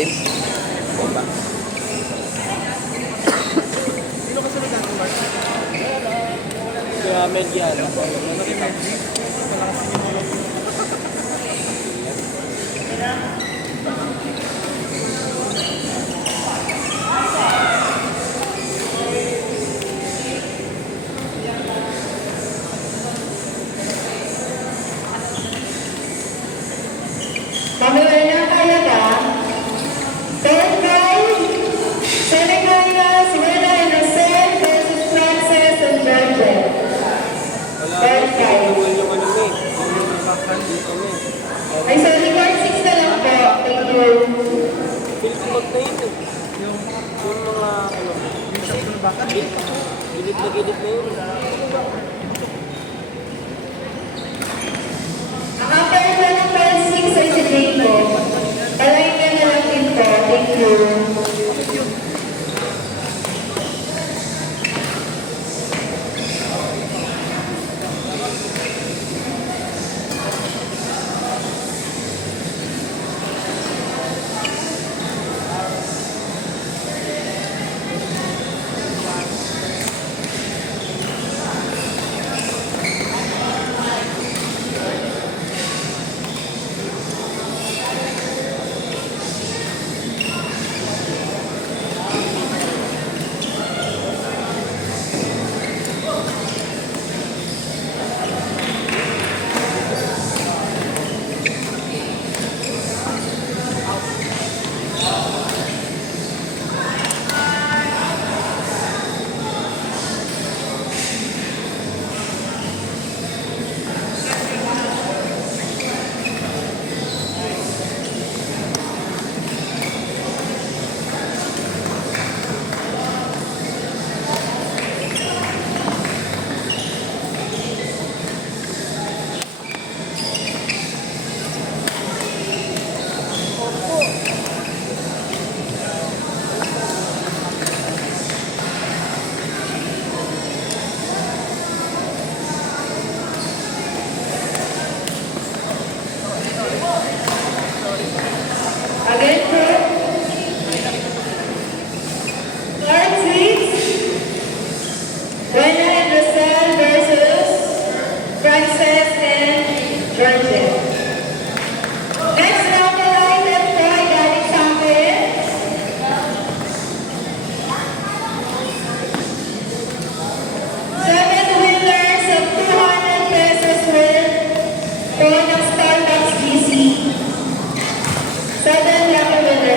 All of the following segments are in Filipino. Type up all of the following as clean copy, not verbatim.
din. Diba? Sino kasunod natin, Mark? Kaya Melgian. Pamilya kaya ba? Third prize, Senegal, Simena and Rosel versus Frances and Georgia. Third prize. Yung ano mo eh. Ay, sorry, card 6 na lang po. Thank you. Pilipot na yun eh. Yung mga ano. Yung shot ng baka. Gilid na yun. Ang upper na ng card 6 ay si Draco. Palain ka na lang din po. Thank you. Again po. Card 6. Buena and Rosel versus Frances and Georgia. Next raffle item po ay galing sa akin. Seven winners of 200 pesos worth po ng Starbucks GC. Seven raffle winners.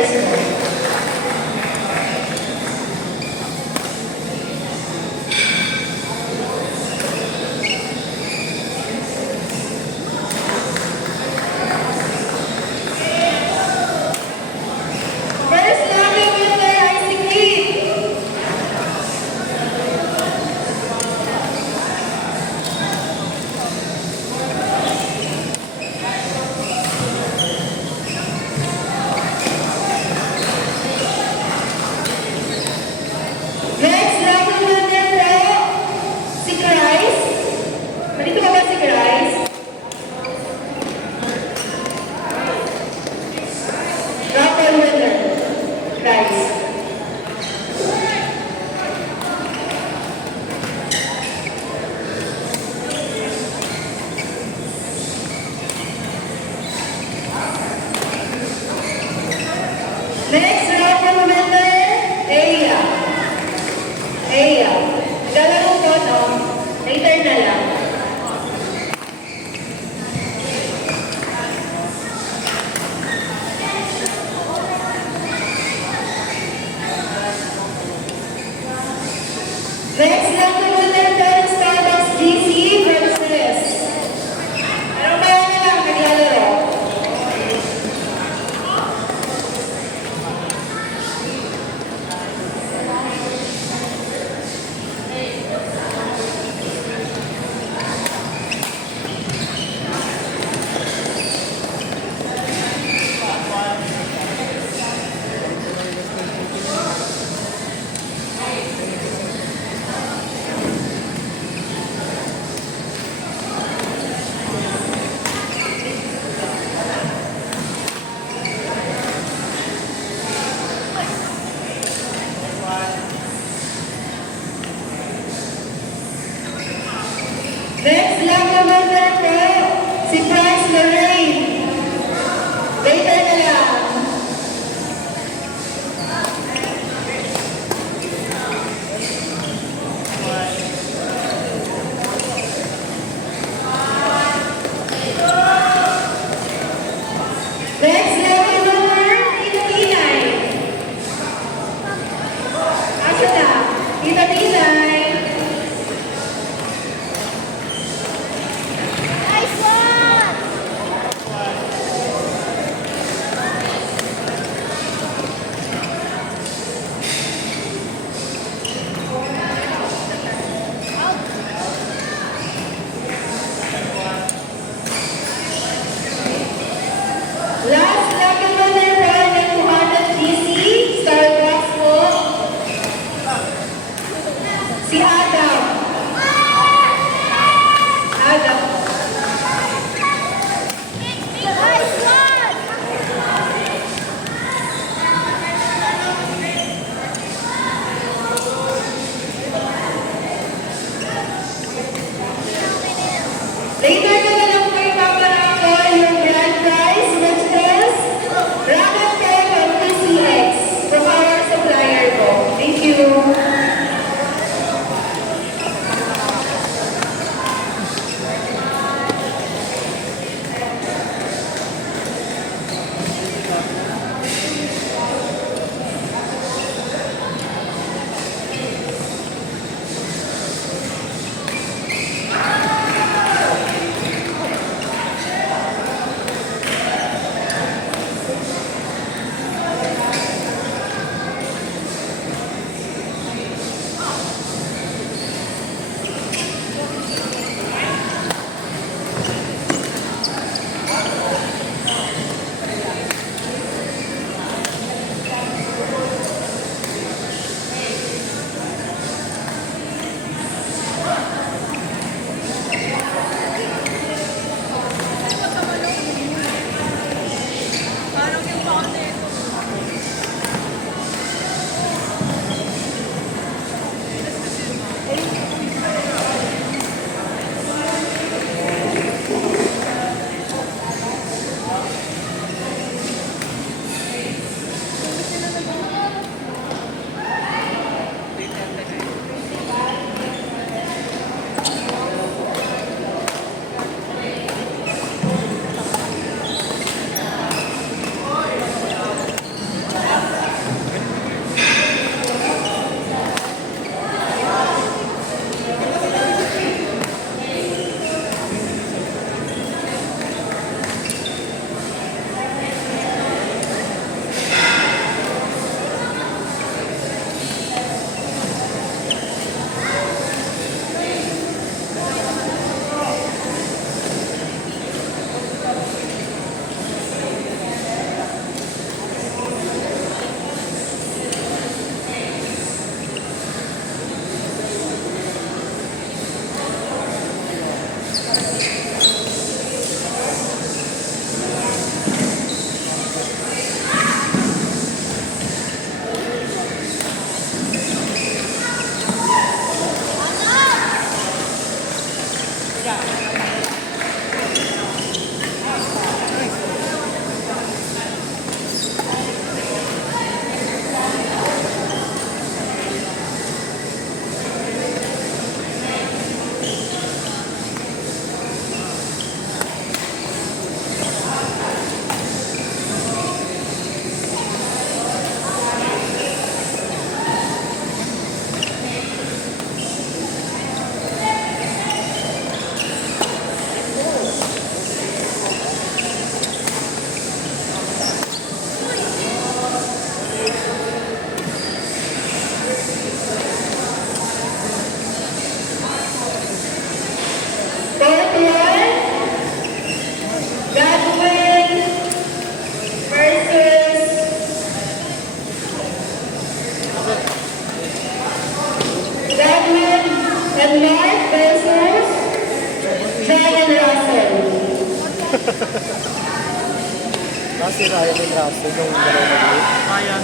Kasi Ryan and Russell yung dalawa maliit. Kaya.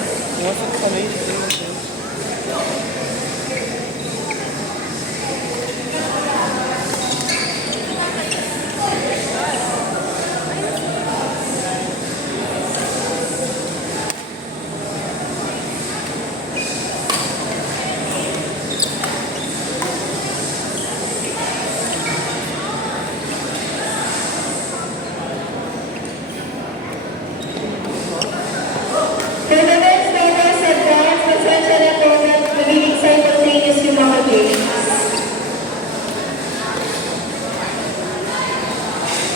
Iwasan ko kami. For the next members and guards, pasensya na po na magiging simultaneous yung mga games.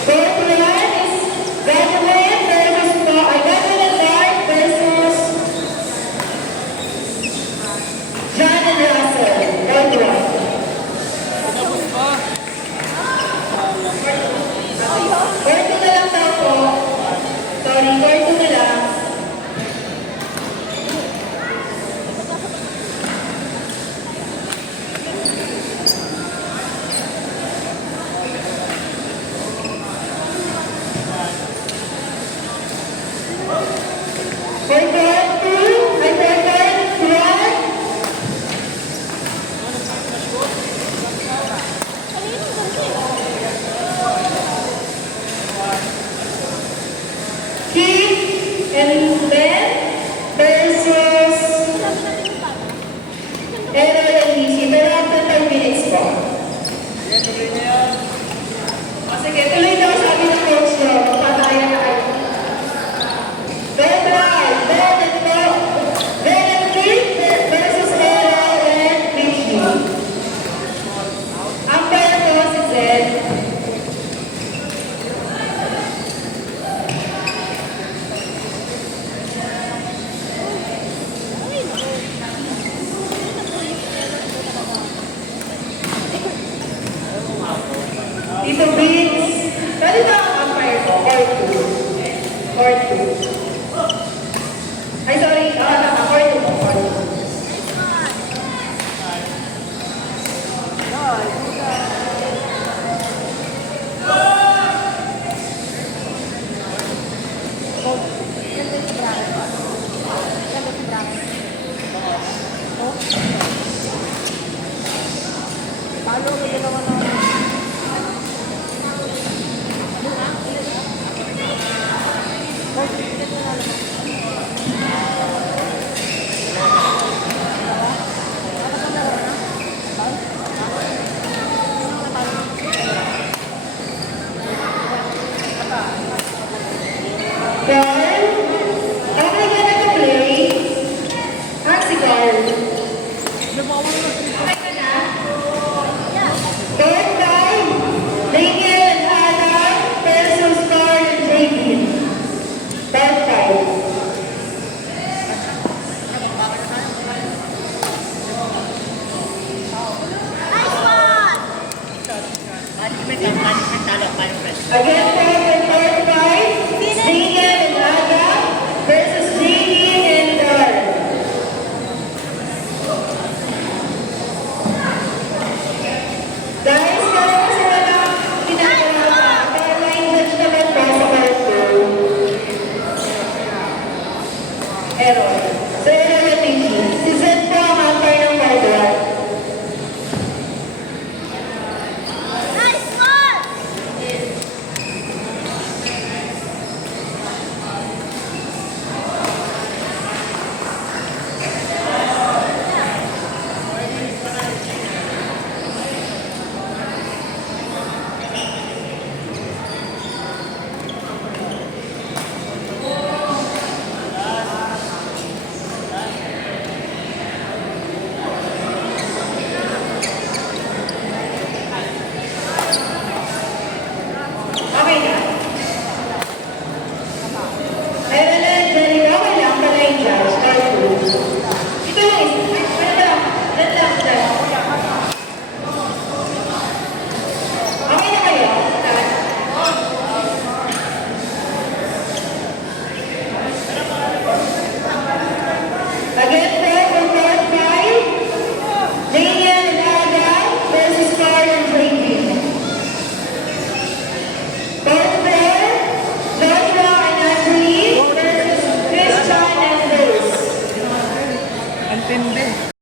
Fourth round is Gentleman versus Gentleman Guard versus John and Russell. Fourth round. Tapos pa. Fourth na lang daw po. Sorry, fourth na lang. Fourth round, two. Ay, fourth round, one. Keith and Ben versus Errol and Lizzie. Pero after 5 minutes po. Sige, tuloy daw sabi ng coach nyo. Patayan na kayo. Third round, Ben and Keith versus Errol and Lizzie. Umpire po si Zed. Tito Vince, pwede ba ang umpire ko? Or two? Ay, sorry. Tama. Or two po. Or two. Carl, okay ka na ka-play? Si Carl. Okay ka na? Third time, Daniel and Adam versus Carl and Jaden. Third time. Again, for the third time, Daniel and Adam versus Jaden and Carl. Guys, kaya kasi wala ginagawa pa. Kaya na-judge naman po sa cartoon. Error. So, error na thinking. Si Zed po ang umpire ng card. Ang tindi.